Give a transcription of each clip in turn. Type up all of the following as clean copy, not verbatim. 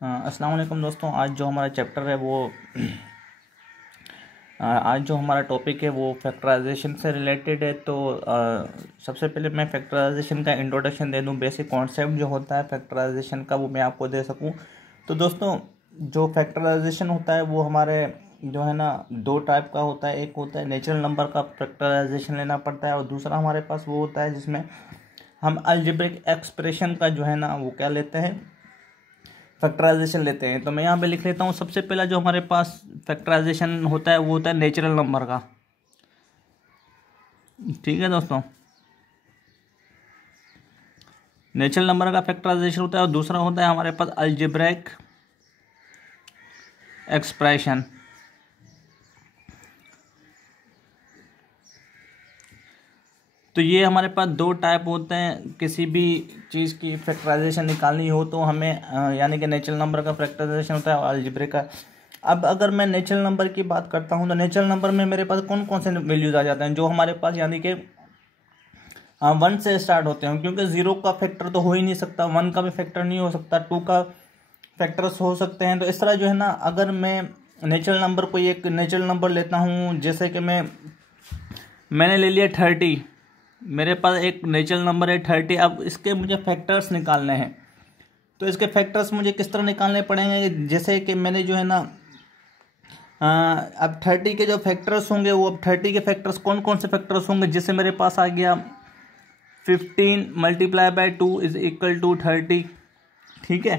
अस्सलाम वालेकुम दोस्तों। आज जो हमारा चैप्टर है वो आज जो हमारा टॉपिक है वो फैक्टराइजेशन से रिलेटेड है। तो सबसे पहले मैं फैक्टराइजेशन का इंट्रोडक्शन दे दूं, बेसिक कॉन्सेप्ट जो होता है फैक्टराइजेशन का वो मैं आपको दे सकूं। तो दोस्तों, जो फैक्टराइजेशन होता है वो हमारे जो है ना दो टाइप का होता है। एक होता है नेचुरल नंबर का फैक्टराइजेशन लेना पड़ता है, और दूसरा हमारे पास वो होता है जिसमें हम अलजेब्रिक एक्सप्रेशन का जो है ना वो क्या लेते हैं, फैक्टराइजेशन लेते हैं। तो मैं यहाँ पे लिख लेता हूँ। सबसे पहला जो हमारे पास फैक्टराइजेशन होता है वो होता है नेचुरल नंबर का। ठीक है दोस्तों, नेचुरल नंबर का फैक्टराइजेशन होता है, और दूसरा होता है हमारे पास अलजेब्रिक एक्सप्रेशन। तो ये हमारे पास दो टाइप होते हैं। किसी भी चीज़ की फैक्टराइजेशन निकालनी हो तो हमें यानी कि नेचुरल नंबर का फैक्टराइजेशन होता है और अलजेब्रिक का। अब अगर मैं नेचुरल नंबर की बात करता हूँ तो नेचुरल नंबर में मेरे पास कौन कौन से वैल्यूज आ जाते हैं जो हमारे पास यानी कि 1 से स्टार्ट होते हैं, क्योंकि 0 का फैक्टर तो हो ही नहीं सकता, 1 का भी फैक्टर नहीं हो सकता, 2 का फैक्टर्स हो सकते हैं। तो इस तरह जो है ना, अगर मैं नेचुरल नंबर कोई एक नेचुरल नंबर लेता हूँ, जैसे कि मैंने ले लिया 30, मेरे पास एक नेचुरल नंबर है 30। अब इसके मुझे फैक्टर्स निकालने हैं, तो इसके फैक्टर्स मुझे किस तरह निकालने पड़ेंगे। जैसे कि मैंने जो है ना अब 30 के जो फैक्टर्स होंगे वो, अब 30 के फैक्टर्स कौन कौन से फैक्टर्स होंगे, जैसे मेरे पास आ गया 15 × 2 = 30। ठीक है,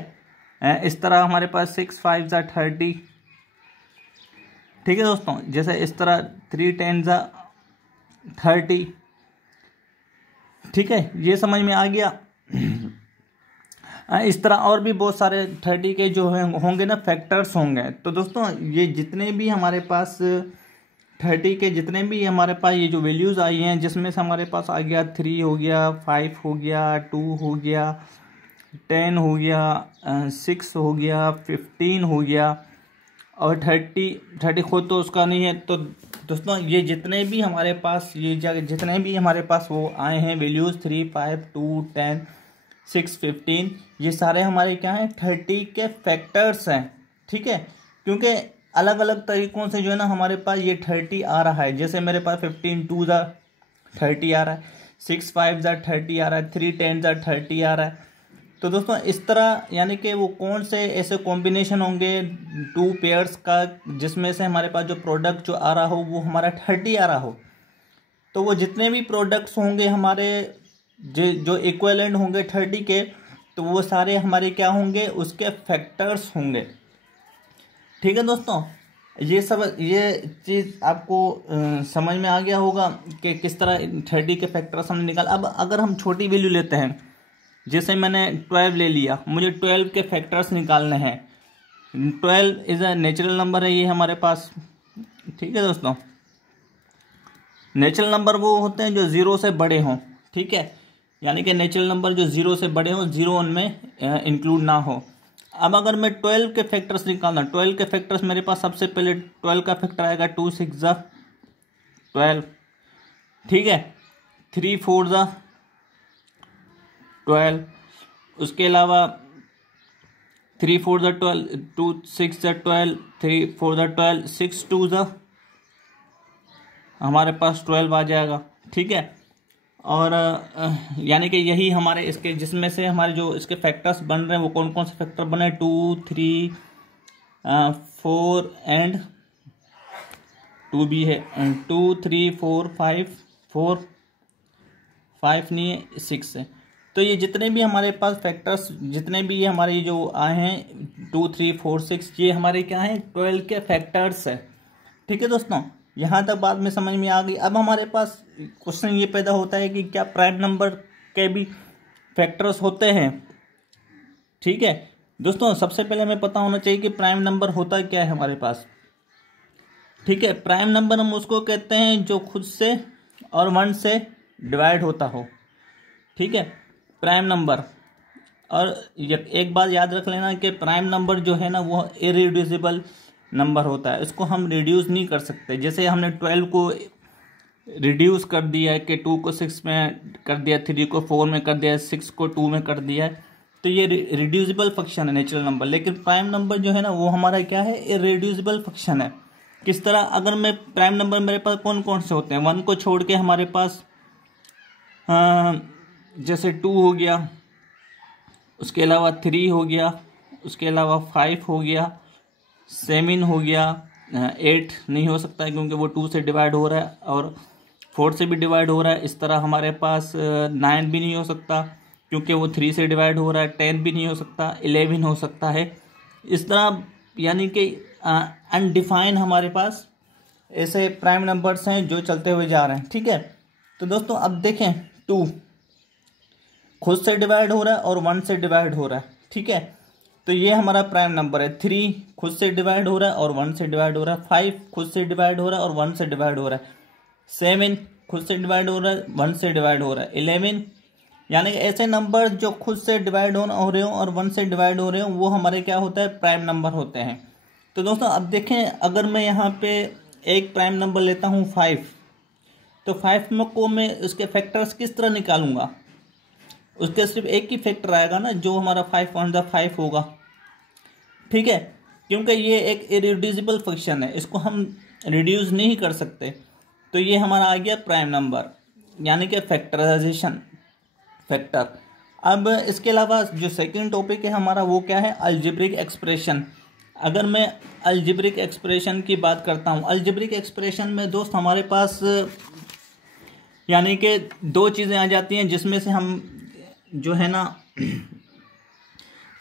इस तरह हमारे पास 6 × 5 = 30। ठीक है दोस्तों, जैसे इस तरह 3 × 10 = 30। ठीक है, ये समझ में आ गया। इस तरह और भी बहुत सारे 30 के जो होंगे ना फैक्टर्स होंगे। तो दोस्तों, ये जितने भी हमारे पास 30 के जितने भी हमारे पास ये जो वैल्यूज़ आई हैं, जिसमें से हमारे पास आ गया 3 हो गया, 5 हो गया, 2 हो गया, 10 हो गया, 6 हो गया, 15 हो गया, और 30 खुद तो उसका नहीं है। तो दोस्तों, ये जितने भी हमारे पास जितने भी हमारे पास वो आए हैं वैल्यूज़ 3, 5, 2, 10, 6, 15, ये सारे हमारे क्या हैं, 30 के फैक्टर्स हैं। ठीक है, क्योंकि अलग अलग तरीक़ों से जो है ना हमारे पास ये 30 आ रहा है। जैसे मेरे पास 15 2 = 30 आ रहा है, 6 5 = 30 आ रहा है, 3 10 = 30 आ रहा है। तो दोस्तों, इस तरह यानी कि वो कौन से ऐसे कॉम्बिनेशन होंगे 2 पेयर्स का जिसमें से हमारे पास जो प्रोडक्ट जो आ रहा हो वो हमारा 30 आ रहा हो। तो वो जितने भी प्रोडक्ट्स होंगे हमारे जो इक्विवेलेंट होंगे 30 के, तो वो सारे हमारे क्या होंगे, उसके फैक्टर्स होंगे। ठीक है दोस्तों, ये चीज़ आपको समझ में आ गया होगा कि किस तरह 30 के फैक्टर्स हमने निकाल। अब अगर हम छोटी वैल्यू लेते हैं, जैसे मैंने 12 ले लिया, मुझे 12 के फैक्टर्स निकालने हैं। 12 इज़ अ नेचुरल नंबर है ये हमारे पास। ठीक है दोस्तों, नेचुरल नंबर वो होते हैं जो 0 से बड़े हों। ठीक है, यानी कि नेचुरल नंबर जो 0 से बड़े हों, 0 उनमें इंक्लूड ना हो। अब अगर मैं 12 के फैक्टर्स निकालना, 12 के फैक्टर्स मेरे पास सबसे पहले 12 का फैक्टर आएगा 2 6 = 12। ठीक है, 3 4 = 12। उसके अलावा 3 4 = 12, 2 6 = 12, 3 4 = 12, 6 2 = हमारे पास 12 आ जाएगा। ठीक है, और यानी कि यही हमारे इसके जिसमें से हमारे जो इसके फैक्टर्स बन रहे हैं वो कौन कौन से फैक्टर बने हैं, 2 3 4 एंड 2 भी है, 2 3 4 5 4 5 नहीं है, 6 है। तो ये जितने भी हमारे पास फैक्टर्स जितने भी हमारे जो आए हैं 2 3 4 6, ये हमारे क्या हैं, 12 के फैक्टर्स है। ठीक है दोस्तों, यहाँ तक बात में समझ में आ गई। अब हमारे पास क्वेश्चन ये पैदा होता है कि क्या प्राइम नंबर के भी फैक्टर्स होते हैं। ठीक है दोस्तों, सबसे पहले हमें पता होना चाहिए कि प्राइम नंबर होता क्या है हमारे पास। ठीक है, प्राइम नंबर हम उसको कहते हैं जो खुद से और 1 से डिवाइड होता हो। ठीक है, प्राइम नंबर। और एक बात याद रख लेना कि प्राइम नंबर जो है ना वो इरेड्यूसिबल नंबर होता है, इसको हम रिड्यूस नहीं कर सकते। जैसे हमने 12 को रिड्यूस कर दिया है कि 2 को 6 में कर दिया, 3 को 4 में कर दिया, 6 को 2 में कर दिया है, तो ये रिड्यूसिबल फंक्शन है नेचुरल नंबर। लेकिन प्राइम नंबर जो है ना वो हमारा क्या है, इरेड्यूसिबल फंक्शन है। किस तरह, अगर मैं प्राइम नंबर मेरे पास कौन कौन से होते हैं, 1 को छोड़ के हमारे पास जैसे 2 हो गया, उसके अलावा 3 हो गया, उसके अलावा 5 हो गया, 7 हो गया, 8 नहीं हो सकता है क्योंकि वो 2 से डिवाइड हो रहा है और 4 से भी डिवाइड हो रहा है। इस तरह हमारे पास 9 भी नहीं हो सकता क्योंकि वो 3 से डिवाइड हो रहा है। 10 भी नहीं हो सकता, 11 हो सकता है। इस तरह यानी कि अनडिफाइन हमारे पास ऐसे प्राइम नंबर्स हैं जो चलते हुए जा रहे हैं। ठीक है, तो दोस्तों अब देखें, 2 खुद से डिवाइड हो रहा है और 1 से डिवाइड हो रहा है। ठीक है, तो ये हमारा प्राइम नंबर है। 3 खुद से डिवाइड हो रहा है और 1 से डिवाइड हो रहा है। 5 खुद से डिवाइड हो रहा है और 1 से डिवाइड हो रहा है। 7 खुद से डिवाइड हो रहा है, 1 से डिवाइड हो रहा है। 11 यानी कि ऐसे नंबर जो खुद से डिवाइड हो रहे हो और 1 से डिवाइड हो रहे हो वो हमारे क्या होता है, प्राइम नंबर होते हैं। तो दोस्तों अब देखें, अगर मैं यहाँ पे एक प्राइम नंबर लेता हूँ 5, तो 5 में को मैं उसके फैक्टर्स किस तरह निकालूंगा, उसके सिर्फ एक ही फैक्टर आएगा ना, जो हमारा 5 × 5 होगा। ठीक है, क्योंकि ये एक इरिड्यूसिबल फंक्शन है, इसको हम रिड्यूस नहीं कर सकते। तो ये हमारा आ गया प्राइम नंबर यानी कि फैक्टराइजेशन फैक्टर। अब इसके अलावा जो सेकंड टॉपिक है हमारा वो क्या है, अलजेब्रिक एक्सप्रेशन। अगर मैं अलजेब्रिक एक्सप्रेशन की बात करता हूँ, अलजेब्रिक एक्सप्रेशन में दोस्त हमारे पास यानी कि 2 चीज़ें आ जाती हैं जिसमें से हम जो है ना,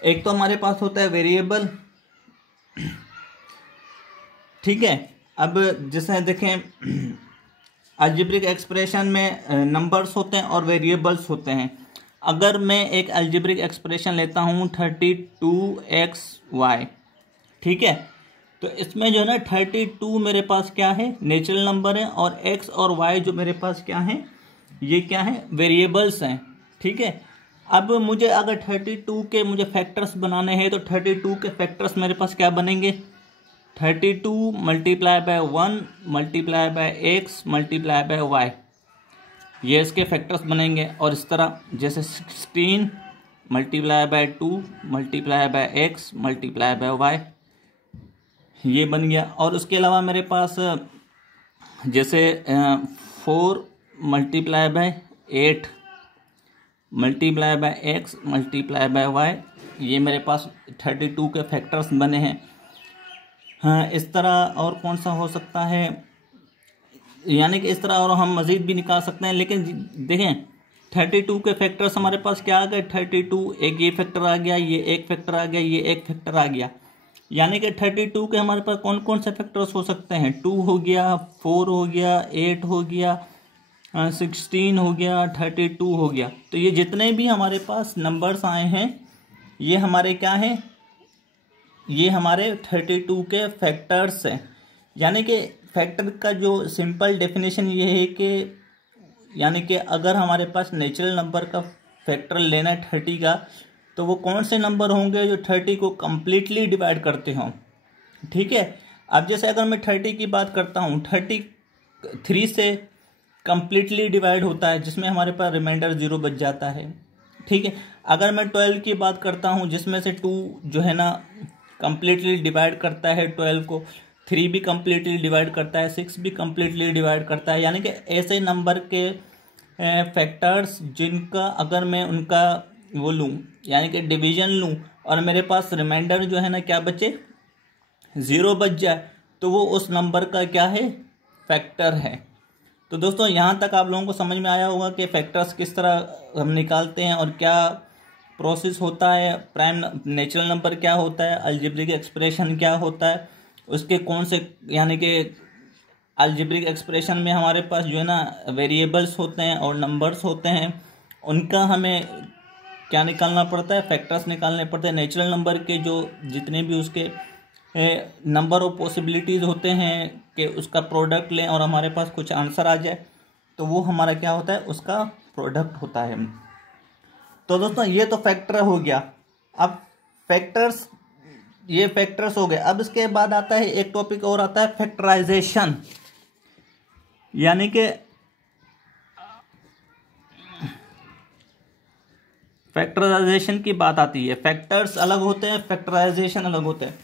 एक तो हमारे पास होता है वेरिएबल। ठीक है, अब जैसे देखें अलजेब्रिक एक्सप्रेशन में नंबर्स होते हैं और वेरिएबल्स होते हैं। अगर मैं एक अलजेब्रिक एक्सप्रेशन लेता हूँ 32xy, ठीक है, तो इसमें जो है ना 32 मेरे पास क्या है, नेचुरल नंबर है, और x और y जो मेरे पास क्या है, ये क्या है, वेरिएबल्स हैं। ठीक है, अब मुझे अगर 32 के मुझे फैक्टर्स बनाने हैं तो 32 के फैक्टर्स मेरे पास क्या बनेंगे, 32 × 1 × x × y, ये इसके फैक्टर्स बनेंगे। और इस तरह जैसे 16 × 2 × x × y, ये बन गया। और उसके अलावा मेरे पास जैसे 4 × 8 × x × y, ये मेरे पास 32 के फैक्टर्स बने हैं। हाँ, इस तरह और कौन सा हो सकता है, यानी कि इस तरह और हम मज़ीद भी निकाल सकते हैं। लेकिन देखें 32 के फैक्टर्स हमारे पास क्या आ गए, 32 एक ये फैक्टर आ गया, ये एक फैक्टर आ गया, ये एक फैक्टर आ गया। यानी कि 32 के हमारे पास कौन कौन से फैक्टर्स हो सकते हैं, 2 हो गया, 4 हो गया, 8 हो गया, 16 हो गया, 32 हो गया। तो ये जितने भी हमारे पास नंबर्स आए हैं ये हमारे क्या हैं, ये हमारे 32 के फैक्टर्स हैं। यानी कि फैक्टर का जो सिंपल डेफिनेशन ये है कि यानी कि अगर हमारे पास नेचुरल नंबर का फैक्टर लेना है 30 का, तो वो कौन से नंबर होंगे जो 30 को कम्प्लीटली डिवाइड करते हों। ठीक है, अब जैसे अगर मैं 30 की बात करता हूँ, 33 से कम्प्लीटली डिवाइड होता है जिसमें हमारे पास रिमाइंडर 0 बच जाता है। ठीक है, अगर मैं 12 की बात करता हूँ जिसमें से 2 जो है ना कम्प्लीटली डिवाइड करता है 12 को, 3 भी कम्प्लीटली डिवाइड करता है, 6 भी कम्प्लीटली डिवाइड करता है। यानी कि ऐसे नंबर के फैक्टर्स जिनका अगर मैं उनका वो लूँ यानी कि डिवीजन लूँ और मेरे पास रिमाइंडर जो है ना क्या बचे, 0 बच जाए, तो वो उस नंबर का क्या है, फैक्टर है। तो दोस्तों यहाँ तक आप लोगों को समझ में आया होगा कि फैक्टर्स किस तरह हम निकालते हैं और क्या प्रोसेस होता है, प्राइम नेचुरल नंबर क्या होता है, अलजेब्रिक एक्सप्रेशन क्या होता है, उसके कौन से यानी कि अलजेब्रिक एक्सप्रेशन में हमारे पास जो है ना वेरिएबल्स होते हैं और नंबर्स होते हैं, उनका हमें क्या निकालना पड़ता है, फैक्टर्स निकालने पड़ते हैं। नेचुरल नंबर के जो जितने भी उसके नंबर ऑफ पॉसिबिलिटीज़ होते हैं कि उसका प्रोडक्ट लें और हमारे पास कुछ आंसर आ जाए, तो वो हमारा क्या होता है, उसका प्रोडक्ट होता है। तो दोस्तों ये तो फैक्टर हो गया। अब फैक्टर्स, ये फैक्टर्स हो गए। अब इसके बाद आता है एक टॉपिक और आता है फैक्टराइजेशन, यानी कि फैक्टराइजेशन की बात आती है, फैक्टर्स अलग होते हैं, फैक्टराइजेशन अलग होते हैं।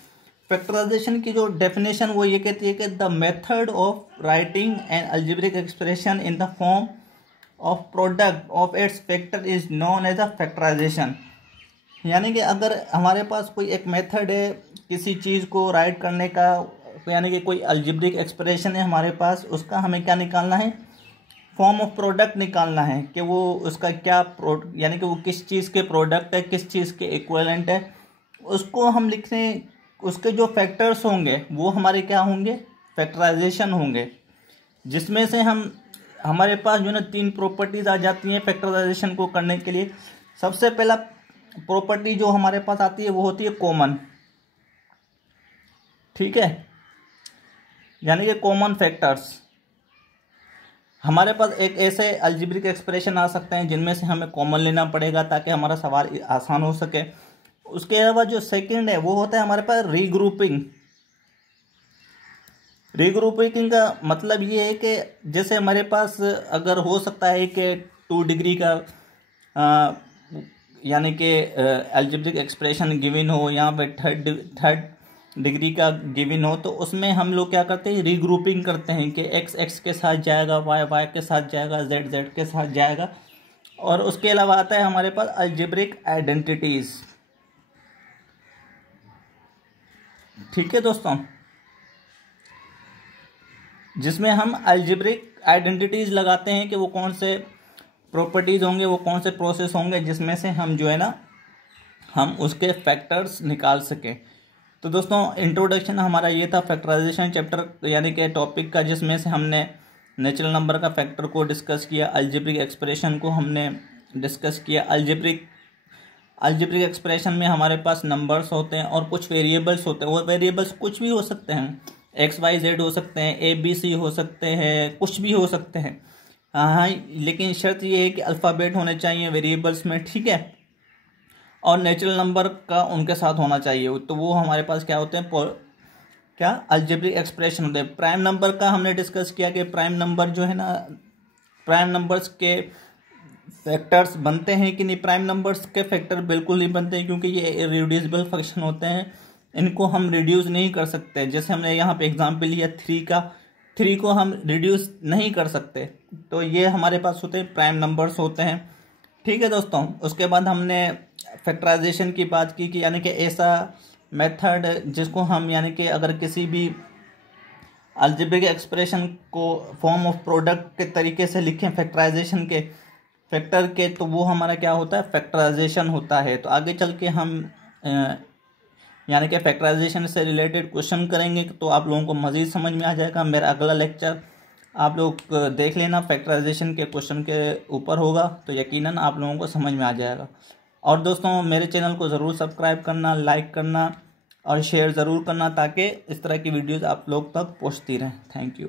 फैक्टराइजेशन की जो डेफिनेशन वो ये कहती है कि the method of writing an algebraic expression in the form of product of its factor is known as a factorization. यानी कि अगर हमारे पास कोई एक मेथड है किसी चीज़ को राइट करने का, यानी कि कोई अलजेब्रिक एक्सप्रेशन है हमारे पास, उसका हमें क्या निकालना है, फॉर्म ऑफ प्रोडक्ट निकालना है कि वो उसका क्या यानी कि वो किस चीज़ के प्रोडक्ट है, किस चीज़ के इक्विवेलेंट है, उसको हम लिखने, उसके जो फैक्टर्स होंगे वो हमारे क्या होंगे, फैक्टराइजेशन होंगे, जिसमें से हमारे पास जो है ना 3 प्रॉपर्टीज आ जाती हैं फैक्टराइजेशन को करने के लिए। सबसे पहला प्रॉपर्टी जो हमारे पास आती है वो होती है कॉमन, ठीक है, यानी कि कॉमन फैक्टर्स। हमारे पास एक ऐसे अलजेब्रिक एक्सप्रेशन आ सकते हैं जिनमें से हमें कॉमन लेना पड़ेगा ताकि हमारा सवाल आसान हो सके। उसके अलावा जो सेकंड है वो होता है हमारे पास रीग्रुपिंग। रीग्रुपिंग का मतलब ये है कि जैसे हमारे पास अगर हो सकता है कि 2 डिग्री का यानी कि अलजेब्रिक एक्सप्रेशन गिवन हो, यहाँ पे थर्ड डिग्री का गिवन हो, तो उसमें हम लोग क्या करते हैं, रीग्रुपिंग करते हैं कि x x के साथ जाएगा, y y के साथ जाएगा, z z के साथ जाएगा। और उसके अलावा आता है हमारे पास अलजेब्रिक आइडेंटिटीज। ठीक है दोस्तों, जिसमें हम अलजेब्रिक आइडेंटिटीज लगाते हैं कि वो कौन से प्रॉपर्टीज होंगे, वो कौन से प्रोसेस होंगे जिसमें से हम जो है ना हम उसके फैक्टर्स निकाल सकें। तो दोस्तों इंट्रोडक्शन हमारा ये था फैक्टराइजेशन चैप्टर यानी कि टॉपिक का, जिसमें से हमने नेचुरल नंबर का फैक्टर को डिस्कस किया, अलजेब्रिक एक्सप्रेशन को हमने डिस्कस किया। अलजेब्रिक एक्सप्रेशन में हमारे पास नंबर्स होते हैं और कुछ वेरिएबल्स होते हैं। वो वेरिएबल्स कुछ भी हो सकते हैं, एक्स वाई जेड हो सकते हैं, ए बी सी हो सकते हैं, कुछ भी हो सकते हैं। हाँ, लेकिन शर्त ये है कि अल्फ़ाबेट होने चाहिए वेरिएबल्स में, ठीक है, और नेचुरल नंबर का उनके साथ होना चाहिए। तो वो हमारे पास क्या होते हैं, क्या अलजेब्रिक एक्सप्रेशन होते हैं। प्राइम नंबर का हमने डिस्कस किया कि प्राइम नंबर जो है ना, प्राइम नंबर्स के फैक्टर्स बनते हैं कि नहीं। प्राइम नंबर्स के फैक्टर बिल्कुल नहीं बनते हैं क्योंकि ये इरेड्यूसिबल फंक्शन होते हैं, इनको हम रिड्यूस नहीं कर सकते। जैसे हमने यहाँ पे एग्जांपल लिया 3 का, 3 को हम रिड्यूस नहीं कर सकते, तो ये हमारे पास होते हैं प्राइम नंबर्स होते हैं। ठीक है दोस्तों, उसके बाद हमने फैक्टराइजेशन की बात की कि यानी कि ऐसा मेथड जिसको हम यानी कि अगर किसी भी अलजेब्रिक एक्सप्रेशन को फॉर्म ऑफ प्रोडक्ट के तरीके से लिखें फैक्टराइजेशन के फैक्टर के, तो वो हमारा क्या होता है, फैक्टराइजेशन होता है। तो आगे चल के हम यानी कि फैक्टराइजेशन से रिलेटेड क्वेश्चन करेंगे तो आप लोगों को मज़ीद समझ में आ जाएगा। मेरा अगला लेक्चर आप लोग देख लेना, फैक्टराइजेशन के क्वेश्चन के ऊपर होगा, तो यकीनन आप लोगों को समझ में आ जाएगा। और दोस्तों मेरे चैनल को ज़रूर सब्सक्राइब करना, लाइक करना और शेयर ज़रूर करना ताकि इस तरह की वीडियोज़ आप लोग तक पहुँचती रहें। Thank you.